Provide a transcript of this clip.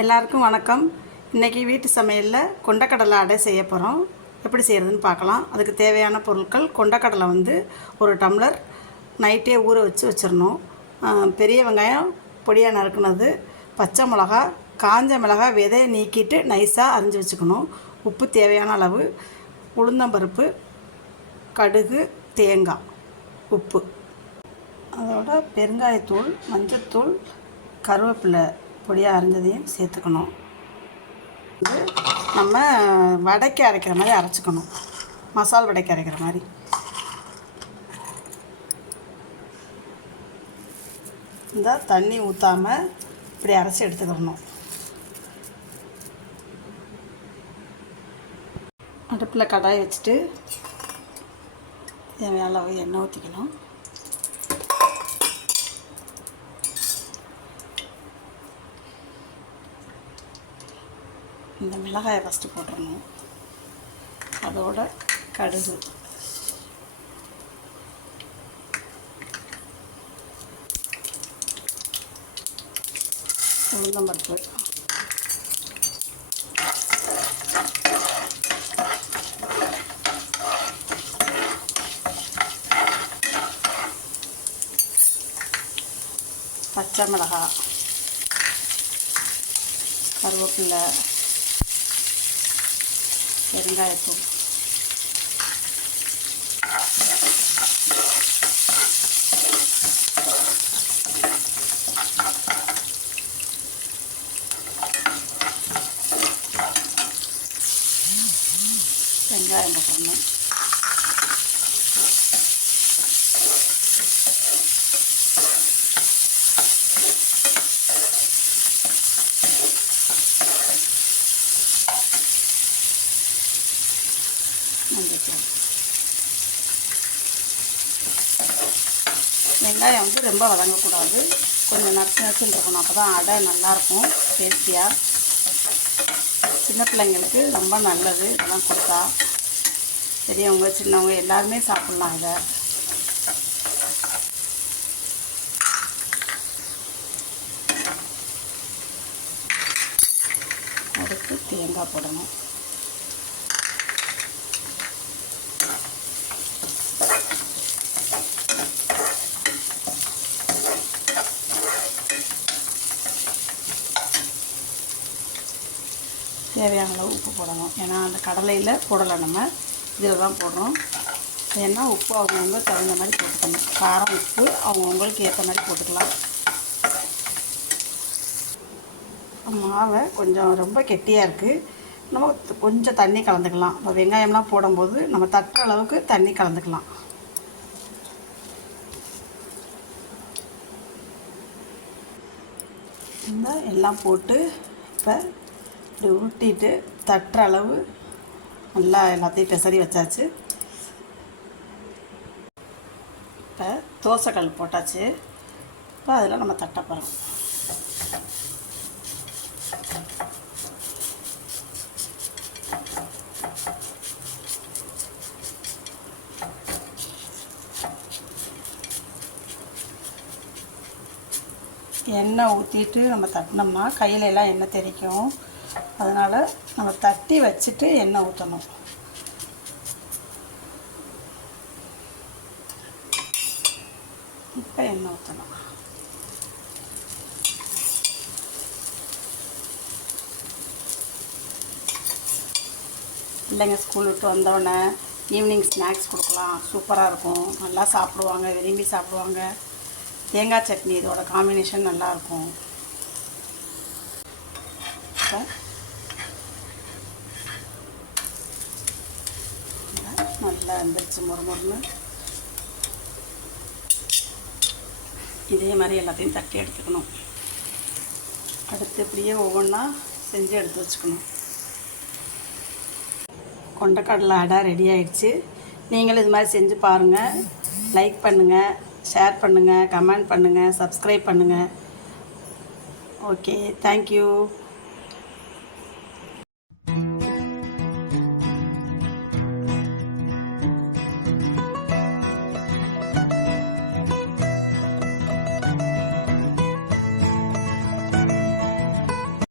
எல்லாருக்கும் வணக்கம். இன்றைக்கி வீட்டு சமையலில் கொண்டக்கடலை அடை செய்ய போகிறோம். எப்படி செய்கிறதுன்னு பார்க்கலாம். அதுக்கு தேவையான பொருட்கள்: கொண்டக்கடலை ஒரு டம்ளர் நைட்டே ஊற வச்சிடணும். பெரிய வெங்காயம் பொடியாக நறுக்குனது, பச்சை மிளகா, காஞ்ச மிளகாய் விதையை நீக்கிட்டு நைஸாக அரிஞ்சு வச்சுக்கணும். உப்பு தேவையான அளவு, உளுந்தம்பருப்பு, கடுகு, தேங்காய், உப்பு, அதோட பெருங்காயத்தூள், மஞ்சத்தூள், கருவேப்பிலை பொடியாக அரைஞ்சதையும் சேர்த்துக்கணும். நம்ம வடைக்கு அரைக்கிற மாதிரி அரைச்சிக்கணும். மசால் வடைக்கு அரைக்கிற மாதிரி. இந்த தண்ணி ஊற்றாமல் இப்படி அரைச்சி எடுத்துக்கிடணும். அடுப்பில் கடாய் வச்சுட்டு தேவையான அளவு எண்ணெய் ஊற்றிக்கணும். இந்த மிளகாயை ஃபஸ்ட்டு போட்டுடணும். அதோட கடுகு, உளுந்தம்பருப்பு, பச்சை மிளகாய், கருவேப்பிலை, பெருங்காயத்தூள், வெங்காயம் போட்டணும். மஞ்சள். வெங்காயம் ரொம்ப வதங்கக்கூடாது. கொஞ்சம் நறுச்சுன்னு இருக்கணும். அப்போ தான் அடை நல்லாயிருக்கும், டேஸ்டியாக. சின்ன பிள்ளைங்களுக்கு ரொம்ப நல்லது இதெல்லாம் கொடுத்தா. பெரியவங்க சின்னவங்க எல்லாருமே சாப்பிட்லாம் இதை. அடுத்து தேங்காய் போடணும். தேவையான அளவு உப்பு போடணும். ஏன்னா அந்த கடலையில் போடலை, நம்ம இதில் தான் போடுறோம். ஏன்னா உப்பு அவங்கவுங்க தகுந்த மாதிரி போட்டுக்கணும். காரம் உப்பு அவங்கவுங்களுக்கு ஏற்ற மாதிரி போட்டுக்கலாம். மாவை கொஞ்சம் ரொம்ப கெட்டியாக இருக்குது. நம்ம கொஞ்சம் தண்ணி கலந்துக்கலாம். இப்போ வெங்காயம்லாம் போடும்போது நம்ம தட்டுற அளவுக்கு தண்ணி கலந்துக்கலாம். இந்த எல்லாம் போட்டு இப்போ இப்படி ஊட்டிட்டு தட்டுற அளவு நல்லா எல்லாத்தையும் பெசரி வச்சாச்சு. இப்போ தோசைக்கல் போட்டாச்சு. இப்போ அதில் நம்ம தட்ட போகிறோம். எண்ணெய் ஊற்றிட்டு நம்ம தட்டினோம்னா கையில எல்லாம் எண்ணெய் தெரிக்கும். அதனால் நம்ம தட்டி வச்சுட்டு எண்ணெய் ஊற்றணும். இப்போ எண்ணெய் ஊற்றணும். பிள்ளைங்க ஸ்கூல் விட்டு வந்தோடனே ஈவினிங் ஸ்நாக்ஸ் கொடுக்கலாம். சூப்பராக இருக்கும். நல்லா சாப்பிடுவாங்க, விரும்பி சாப்பிடுவாங்க. தேங்காய் சட்னி இதோட காம்பினேஷன் நல்லாயிருக்கும். நல்லா வந்துருச்சு முறுமுறுன்னு. இதே மாதிரி எல்லாத்தையும் தட்டி எடுத்துக்கணும். அடுத்து இப்படியே ஒவ்வொன்றா செஞ்சு எடுத்து வச்சுக்கணும். கொண்டக்கடலை அடை ரெடி ஆயிடுச்சு. நீங்களும் இது மாதிரி செஞ்சு பாருங்கள். லைக் பண்ணுங்கள், ஷேர் பண்ணுங்கள், கமெண்ட் பண்ணுங்கள், சப்ஸ்கிரைப் பண்ணுங்கள். Okay, thank you.